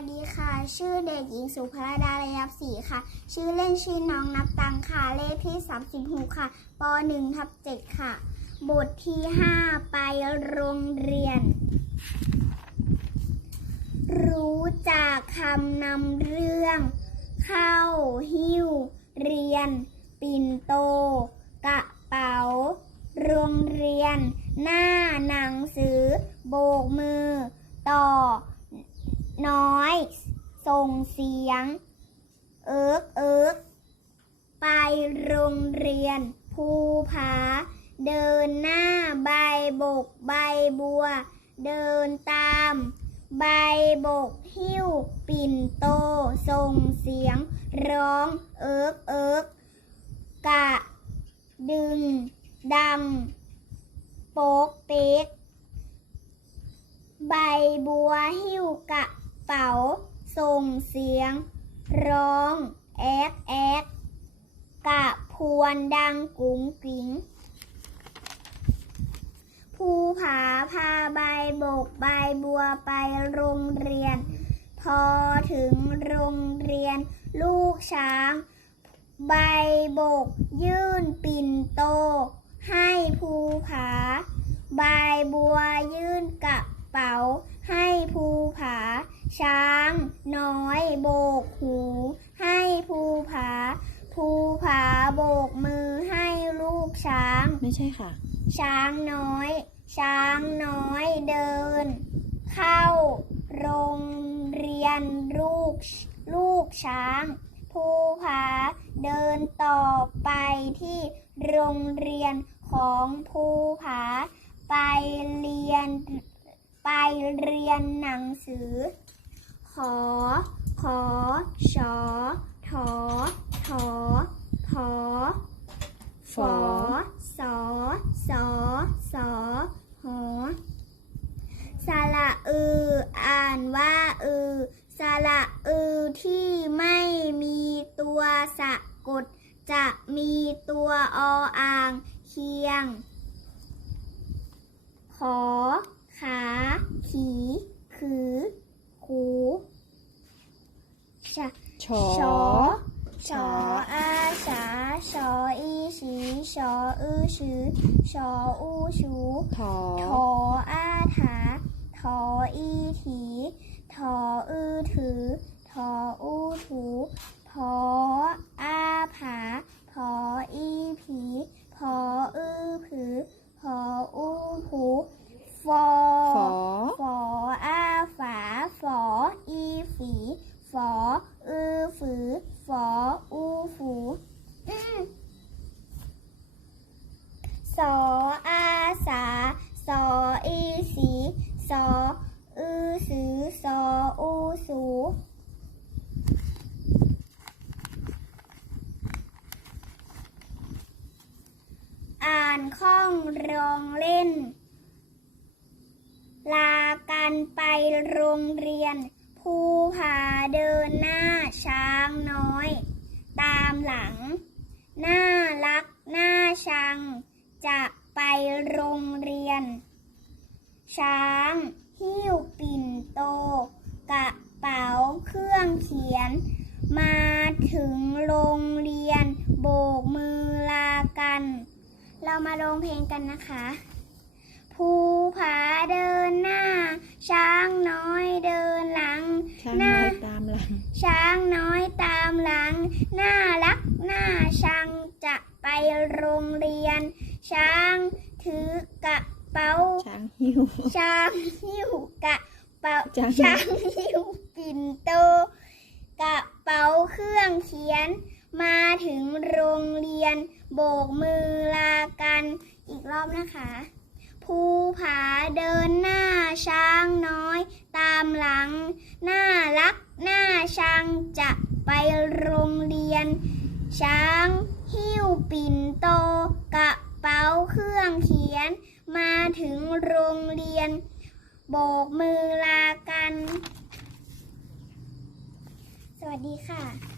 วัสดีค่ะ ชื่อเด็กหญิงสุภรดาระยับศรีค่ะ ชื่อเล่นชื่อน้องนับตังค่ะ เลขที่ 36 ค่ะป .1 ทับ7ค่ะ บทที่ 5 ไปโรงเรียน รู้จากคำนำเรื่อง เข้าหิ้ว เรียน ปิ่นโต กระเป๋า โรงเรียน หน้าหนังสือ โบกมือ ต่อ น้อย ส่งเสียง เอิกเอิกไปโรงเรียน ภูผา เดินหน้าใบบกใบบัว เดินตาม ใบบกหิ้ว ปิ่นโต ส่งเสียง ร้องเอิกเอิกกะ ดึง ดัง โป๊กเป๊กใบบัวหิ้วกะ เป๋า ส่งเสียง ร้อง แอกแอกกะพวนดังกุ๋งกิ๋งภูผาพาใบบกใบบัวไปโรงเรียน พอถึงโรงเรียน ลูกช้าง ใบบก ยื่นปิ่นโต ให้ภูผา ใบบัวยื่นกระเป๋า ให้ภูผา ช้างน้อยโบกหู ให้ภูผา ภูผาโบกมือให้ลูกช้าง ไม่ใช่ค่ะ ช้างน้อย ช้างน้อยเดิน เข้าโรงเรียนลูกลูกช้าง ภูผาเดินต่อไปที่โรงเรียนของภูผา ไปเรียนไปเรียนหนังสือ ขอ ขอ ชอ ถอ ถอ พอ ฝอ สอ สอ สอ หอสระอือ อ่านว่าอือสระอือที่ไม่มีตัวสะกด จะมีตัวออ่างเคียง ขอ ขา ขีขือ ขู ชะชอชอชออาชาชออีฉีชออือชือชออูชูทอทออาถาทออีถีทออือถือทออูถูพออาผาพออีผีพออือผือพออูผูฟอฝอฝออาฝาฝออีฝีฝออือฝือฝออูฝูอืมสออาสาสออีสี สออือสือสออูสูอ่านข้องรองเล่น ลากันไปโรงเรียน ภูผาเดินหน้าช้างน้อย ตามหลัง น่ารักน่าชัง จะไปโรงเรียน ช้าง หิ้วปิ่นโต กระเป๋าเครื่องเขียน มาถึงโรงเรียน โบกมือลากัน เรามาลงเพลงกันนะคะภูผาเดินหน้า ช้างน้อยเดินหลังช้างหน้น้าอยตามหลัง ช้างน้อยตามหลัง น่ารักน่าชังจะไปโรงเรียน ช้างถือกระเป๋าช้างหิ้วช้างหิ้วกระเป๋าช้างช้างหิ้วปิ่นโตกระเป๋าเครื่องเขียน มาถึงโรงเรียน โบกมือลากันอีกรอบนะคะภูผาเดินหน้าช้างน้อย ตามหลังน่ารักน่าชังจะไปโรงเรียน ช้างหิ้วปิ่นโตกระเป๋าเครื่องเขียน มาถึงโรงเรียน โบกมือลากัน สวัสดีค่ะ